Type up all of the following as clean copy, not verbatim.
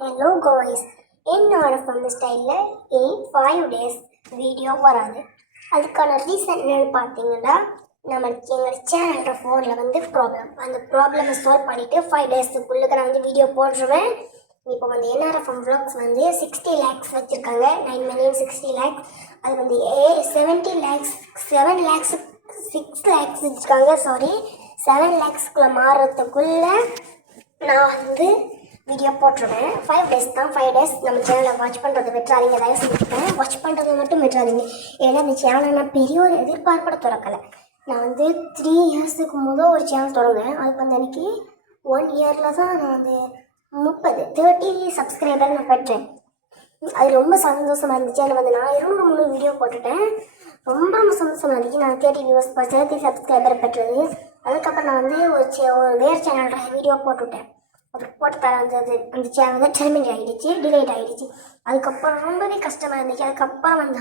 Hello guys, என்னோட friend ஸ்டைலில் 5 days video வராது. அதுக்கான ரீசன் என்னென்னு பார்த்தீங்கன்னா, எங்களோட சேனலோட ஃபோனில் ப்ராப்ளம். அந்த ப்ராப்ளமை சால்வ் பண்ணிவிட்டு 5 daysக்குள்ளே நான் வீடியோ போட்டுருவேன். இப்போ NRFM vlogs 60 lakhs வச்சுருக்காங்க. 9 million 60 lakhs. அது 70 lakhs 7 lakhs 6 lakhs வச்சுருக்காங்க. 7 lakhsக்குள்ளே மாறுறதுக்குள்ளே நான் வீடியோ போட்டுருவேன். 5 days தான். 5 days நம்ம சேனலை வாட்ச் பண்ணுறது விட்டுறாதீங்க. தயவு செஞ்சுருக்கேன், வாட்ச் பண்ணுறது மட்டும் விட்டுறாதீங்க. ஏன்னா இந்த சேனலை நான் பெரிய ஒரு எதிர்பார்ப்போட திறக்கலை. நான் 3 yearsக்கு முதல் ஒரு சேனல் தொடங்குவேன். அதுக்கு எனக்கு 1 yearல் தான் நான் 30 சப்ஸ்கிரைபர் நான் பெற்றேன். அது ரொம்ப சந்தோஷமாக இருந்துச்சு. அதில் நான் 2-3 வீடியோ போட்டுட்டேன். ரொம்ப சந்தோஷமாக இருந்துச்சு. நான் 30 viewers 30 சப்ஸ்கிரைபர் பெற்றது. அதுக்கப்புறம் நான் ஒரு வேறு சேனல் வீடியோ போட்டுவிட்டேன். அதுக்கு போட்டு தர அந்த சேனல் டெர்மினேட் ஆகிடுச்சு, டிலேட் ஆகிடுச்சு. அதுக்கப்புறம் ரொம்பவே கஷ்டமாக இருந்துச்சு. அதுக்கப்புறம்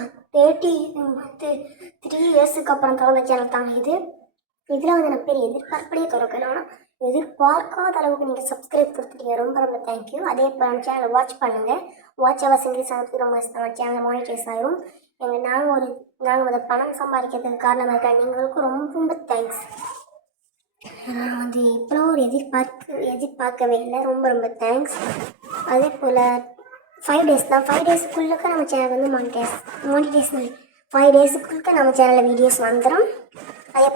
3 yearsக்கு அப்புறம் திறந்த சேனல் தாங்க இது. இதில் நான் பெரிய எதிர்பார்ப்படியே திறக்கல. ஆனால் எதிர்பார்க்காத அளவுக்கு நீங்கள் சப்ஸ்கிரைப் கொடுத்துட்டீங்க. ரொம்ப ரொம்ப தேங்க்யூ. அதே போல் நம்ம சேனலை வாட்ச் பண்ணுங்கள். வாட்ச் அவர் இங்கிலீஷ் ரொம்ப நம்ம சேனல் மானிட்டைஸ் ஆகிடும். நாங்கள் பணம் சம்பாதிக்கிறதுக்கு காரணமாக இருக்கேன். நீங்களுக்கும் ரொம்ப ரொம்ப தேங்க்ஸ். நான் இப்போ ஒரு எதிர்பார்க்கவே இல்லை. ரொம்ப ரொம்ப தேங்க்ஸ். அதே போல் 5 days தான். 5 daysக்குள்ளே நம்ம சேனல் மானிட்டைஸ் 5 daysக்குள்ளே நம்ம சேனலில் வீடியோஸ் வந்துடும். அதே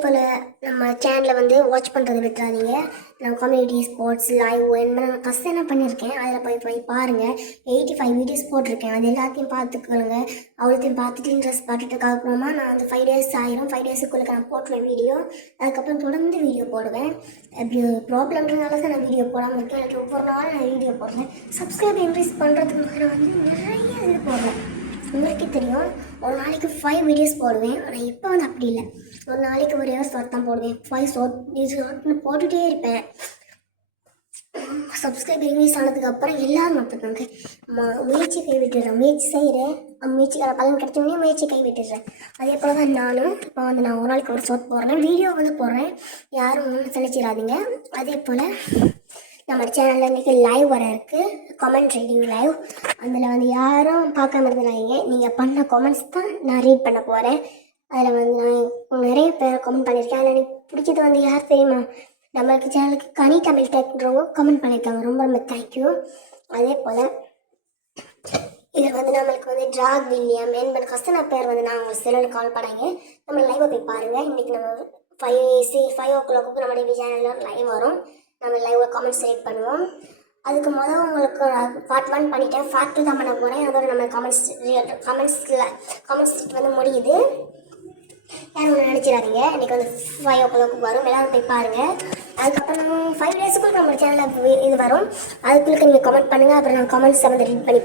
போல் நம்ம சேனலில் வாட்ச் பண்ணுறது விட்டுறாதீங்க. நான் காமெடி, ஸ்போர்ட்ஸ், லைவ் நான் ஃபஸ்ட் என்ன பண்ணியிருக்கேன் அதில் போய் பாருங்கள். 85 வீடியோஸ் போட்டிருக்கேன். அது எல்லாத்தையும் பார்த்துக்கோங்க. அவ்வளோத்தையும் பார்த்துட்டு இன்ட்ரெஸ்ட் பார்த்துட்டு அப்புறமா நான் 5 days ஆயிரும். 5 daysக்குள்ளே நான் போட்டுருவேன் வீடியோ. அதுக்கப்புறம் தொடர்ந்து வீடியோ போடுவேன். அப்படி ஒரு ப்ராப்ளம்ன்றதுனால தான் நான் வீடியோ போடாமல் இருக்கேன். எனக்கு ஒவ்வொரு நாளும் நான் வீடியோ போடுறேன். சப்ஸ்கிரைப் இன்க்ரீஸ் பண்ணுறதுக்கு நான் நிறைய இது போடுறேன். உங்களுக்கே தெரியும், ஒரு நாளைக்கு 5 வீடியோஸ் போடுவேன். ஆனால் இப்போ அப்படி இல்லை. ஒரு நாளைக்கு ஒரே ஷார்ட் தான் போடுவேன். 5 ஷார்ட்னு போட்டுகிட்டே இருப்பேன். சப்ஸ்கிரைப் இன்க்ரீஸ் ஆனதுக்கப்புறம் எல்லோரும் பார்த்துக்காங்க. முயற்சி கைவிட்டுடுறேன். முயற்சி செய்கிறேன். முயற்சிக்கான பலன் கிடைச்சோடனே முயற்சி கைவிட்டுடுறேன். அதே போல் தான் நானும் இப்போ நான் ஒரு நாளைக்கு ஒரு ஷார்ட் போடுறேன். வீடியோ போடுறேன். யாரும் செலச்சிடாதீங்க. அதே போல் நம்ம சேனலில் இன்றைக்கி லைவ் வர இருக்குது. Comment reading live. அதில் யாரும் பார்க்காம இருந்தாங்க. நீங்கள் பண்ண கமெண்ட்ஸ் தான் நான் ரீட் பண்ண போகிறேன். அதில் நான் நிறைய பேர் கமெண்ட் பண்ணியிருக்கேன். அதில் எனக்கு பிடிச்சது யார் தெரியுமா? நம்மளுக்கு சேனலுக்கு கனி தமிழ் டெக்ன்றவங்க கமெண்ட் பண்ணியிருக்காங்க. ரொம்ப ரொம்ப தேங்க்யூ. அதே போல் இதில் நம்மளுக்கு ட்ராக் வில்லியம் என்பது கஸ்டனா பேர் நான் உங்கள் செல்லுக்கு கால் பண்ணாங்க. நம்ம லைவை போய் பாருங்கள். இன்றைக்கி நம்ம 5 o'clock நம்மளுடைய சேனலில் லைவ் வரும். நம்ம லைவாக கமெண்ட்ஸ் செலக்ட் பண்ணுவோம். அதுக்கு உங்களுக்கு பார்ட் 1 பண்ணிவிட்டேன். பார்ட் 2 தான் பண்ண போகிறேன். அதோட நம்ம கமெண்ட்ஸ் முடியுது. யாரும் ஒன்று நினச்சிடாதீங்க. இன்றைக்கி 5 o'clock வரும். எல்லோரும் போய் பாருங்கள். அதுக்கப்புறம் 5 daysக்குள்ள நம்ம சேனலில் இது வரும். அதுக்குள்ளே நீங்கள் கமெண்ட் பண்ணுங்கள். அப்புறம் நான் கமெண்ட்ஸை ரீட் பண்ணி